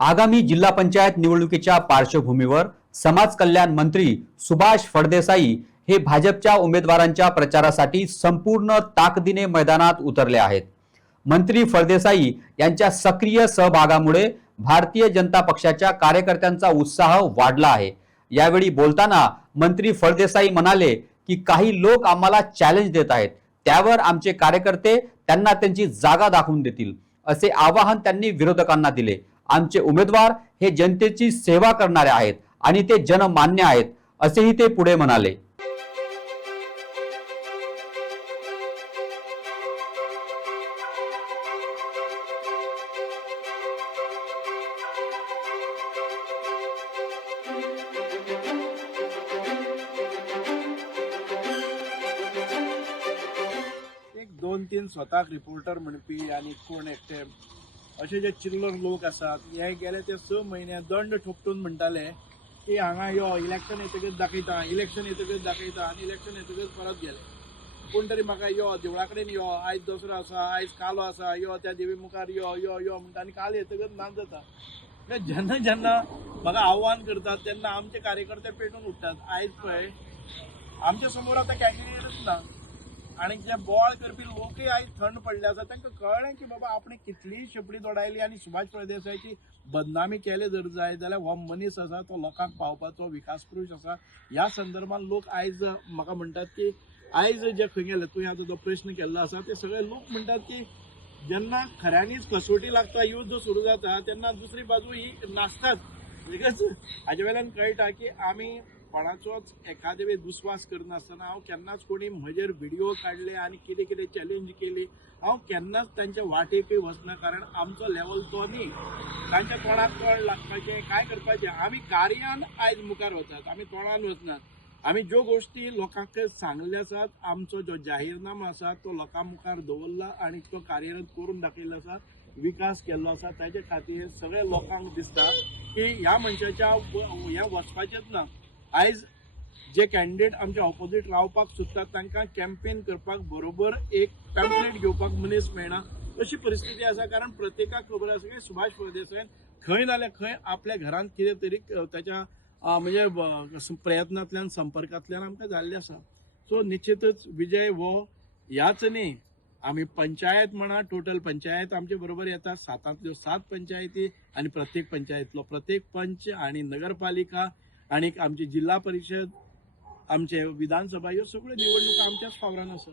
आगामी जिल्हा पंचायत निवडणुकीच्या पार्श्वभूमीवर समाज कल्याण मंत्री सुभाष फळदेसाई हे भाजपच्या उमेदवारांच्या प्रचारासाठी संपूर्ण ताकदीने मैदानात उतरले आहेत। मंत्री फळदेसाई यांच्या सक्रिय सहभागामुळे भारतीय जनता पक्षाच्या कार्यकर्त्यांचा उत्साह वाढला आहे। यावेळी बोलताना मंत्री फळदेसाई म्हणाले की काही लोक आम्हाला चॅलेंज देत आहेत, त्यावर आमचे कार्यकर्ते त्यांना त्यांची जागा दाखवून देतील, असे आवाहन त्यांनी विरोधकांना दिले। आमचे उमेदवार हे जनतेची सेवा करणारे आहेत आणि ते जनमान्य आहेत, असेही ते पुढे म्हणाले। एक दोन तीन स्वतः रिपोर्टर म्हणपी आणि कोण एकटे असे जे चिल्लर लोक असतात, हे गेले ते 6 महिने दंड ठोपटून म्हणटाले की हांगा यो इलेक्शन येतकच दाखयता, इलेक्शन येतकच दाखयता आणि इलेक्शन येतकच परत गेले। कोण तरी म्हाका यो देवळा कडेन यो, आयज दसरो आसा, आयज कालो आसा, यो त्या देवी मुखार यो यो यो म्हणटा आणि काल येतकच ना जाता। जेन्ना जेन्ना म्हाका आव्हान करतात तेन्ना आमचे कार्यकर्ते पेटून उठतात। आयज पळय आमच्या समोर आता कॅन्डिडेटच ना आणि जे बोवाळ करपी लोकय आयज थंड पडले आसा। तांकां कळ्ळें की बाबा आपणे कितलीय शेपडी दोडायली आणि सुभाष फळदेसाईची बदनामी केले जर जाय जाल्यार हो मनीस आसा तो लोकांक पावपाचो विकास पुरुष आसा। ह्या संदर्भात लोक आयज म्हाका म्हणटात की आयज जे खंय गेले, तुवें आतां जो प्रश्न केल्लो आसा, ते सगळे लोक म्हणटात की जेन्ना खऱ्यांनीच कसोटी लागता, युद्ध सुरू जाता, तेन्ना दुसरी बाजू ही नाचतात। बिकॉज हाजे वेल्यान कळटा की आमी कोणाचोच एखादे वेळी दुस्वास करनासतना हांव केन्नाच कोणी म्हजेर व्हिडिओ काडले आणि कितें कितें चॅलेंज केली, हांव केन्नाच तांच्या वाटेकय वचना, कारण आमचो लेवल तो न्ही। तांच्या तोंडाक तोंड लागपाचें, काय करपाचें, आमी कार्यान आयज मुखार वतात, आमी तोंडान वचनात। आमी ज्यो गोश्टी लोकांक सांगल्यो आसात, आमचो जो जाहीरनामा आसा तो लोकां मुखार दवरला आणि तो कार्यरत करून दाखयल्लो आसा, विकास केल्लो आसा। ताचे खातीर सगळे लोकांक दिसता की ह्या मनशाच्या ह्या वचपाचेंच ना। आयज जे कॅन्डिडेट आमच्या ऑपोजीट रावपाक सोदतात तांकां कॅम्पेन करपाक बरोबर एक पॅम्पलेट घेवपाक मनीस मेळना, अशी परिस्थिती आसा। कारण प्रत्येकाक खबर आसा की सुभाष फळदेसाईन खंय नाल्यार खंय आपल्या घरांत कितें तरी ताच्या म्हणजे प्रयत्नांतल्यान संपर्कांतल्यान आमकां जाल्लें आसा। सो निश्चितच विजय हो ह्याच न्ही, आमी पंचायत म्हणा, टोटल पंचायत आमचे बरोबर येतात, 7तल्यो 7 पंचायती आणि प्रत्येक पंचायतलो प्रत्येक पंच आणि नगरपालिका आणि आमची जिल्हा परिषद, आमचे विधानसभा, ह्यो सगळ्यो निवडणुका आमच्याच फावरान आसात।